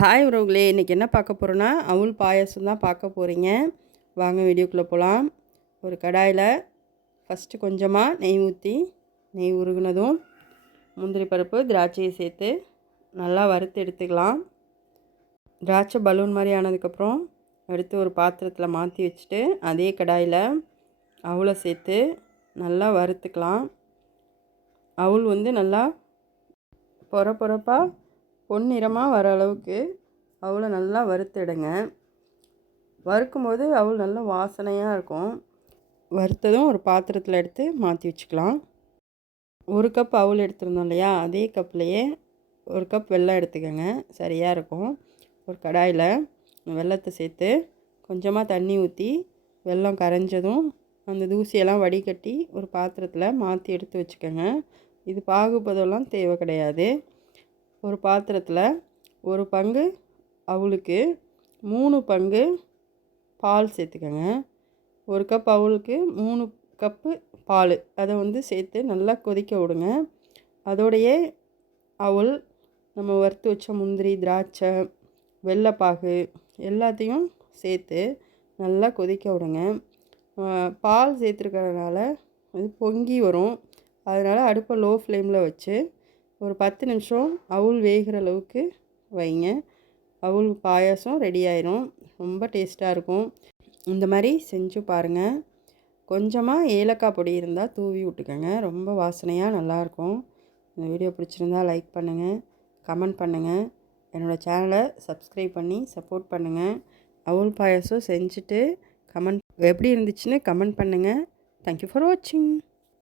Hi உறவுகளே இன்றைக்கி என்ன பார்க்க போகிறோன்னா அவுள் பாயாசம் தான் பார்க்க போகிறீங்க வாங்க வீடியோக்குள்ளே போகலாம் ஒரு கடாயில் ஃபஸ்ட்டு கொஞ்சமாக நெய் ஊற்றி நெய் உருகுனதும் முந்திரி பருப்பு திராட்சையை சேர்த்து நல்லா வறுத்து எடுத்துக்கலாம். திராட்சை பலூன் மாதிரி ஆனதுக்கப்புறம் எடுத்து ஒரு பாத்திரத்தில் மாற்றி வச்சுட்டு அதே கடாயில் அவுளை சேர்த்து நல்லா வறுத்துக்கலாம். அவுள் வந்து நல்லா பொற பொறப்பாக பொன்னிறமாக வர அளவுக்கு அவளை நல்லா வறுத்துடுங்க. வறுக்கும்போது அவள் நல்லா வாசனையாக இருக்கும். வறுத்ததும் ஒரு பாத்திரத்தில் எடுத்து மாற்றி வச்சுக்கலாம். ஒரு கப் அவள் எடுத்துருந்தோம் இல்லையா? அதே கப்லேயே ஒரு கப் வெல்லம் எடுத்துக்கோங்க. சரியாக இருக்கும். ஒரு கடாயில் வெள்ளத்தை சேர்த்து கொஞ்சமாக தண்ணி ஊற்றி வெல்லம் கரைஞ்சதும் அந்த தூசியெல்லாம் வடிகட்டி ஒரு பாத்திரத்தில் மாற்றி எடுத்து வச்சுக்கோங்க. இது பாகுபதெல்லாம் தேவை கிடையாது. ஒரு பாத்திரத்தில் ஒரு பங்கு அவளுக்கு மூணு பங்கு பால் சேர்த்துக்கோங்க. ஒரு கப் அவளுக்கு மூணு கப்பு பால். அதை வந்து சேர்த்து நல்லா கொதிக்க விடுங்க. அதோடையே அவள் நம்ம வறுத்து வச்ச முந்திரி திராட்சை வெள்ளைப்பாகு எல்லாத்தையும் சேர்த்து நல்லா கொதிக்க விடுங்க. பால் சேர்த்துருக்கறதுனால அது பொங்கி வரும். அதனால் அடுப்பை லோ ஃப்ளேமில் வச்சு ஒரு பத்து நிமிஷம் அவுள் வேகிற அளவுக்கு வைங்க. அவுள் பாயாசம் ரெடி ஆயிரும். ரொம்ப டேஸ்ட்டாக இருக்கும். இந்த மாதிரி செஞ்சு பாருங்கள் கொஞ்சமாக ஏலக்காய் பொடி இருந்தால் தூவி விட்டுக்கோங்க. ரொம்ப வாசனையாக நல்லாயிருக்கும் இந்த வீடியோ பிடிச்சிருந்தால் லைக் பண்ணுங்கள் கமெண்ட் பண்ணுங்கள் என்னோடய சேனலை சப்ஸ்கிரைப் பண்ணி சப்போர்ட் பண்ணுங்கள் அவுள் பாயாசம் செஞ்சுட்டு கமெண்ட் எப்படி இருந்துச்சுன்னு கமெண்ட் பண்ணுங்கள் தேங்க்யூ ஃபார் வாட்சிங்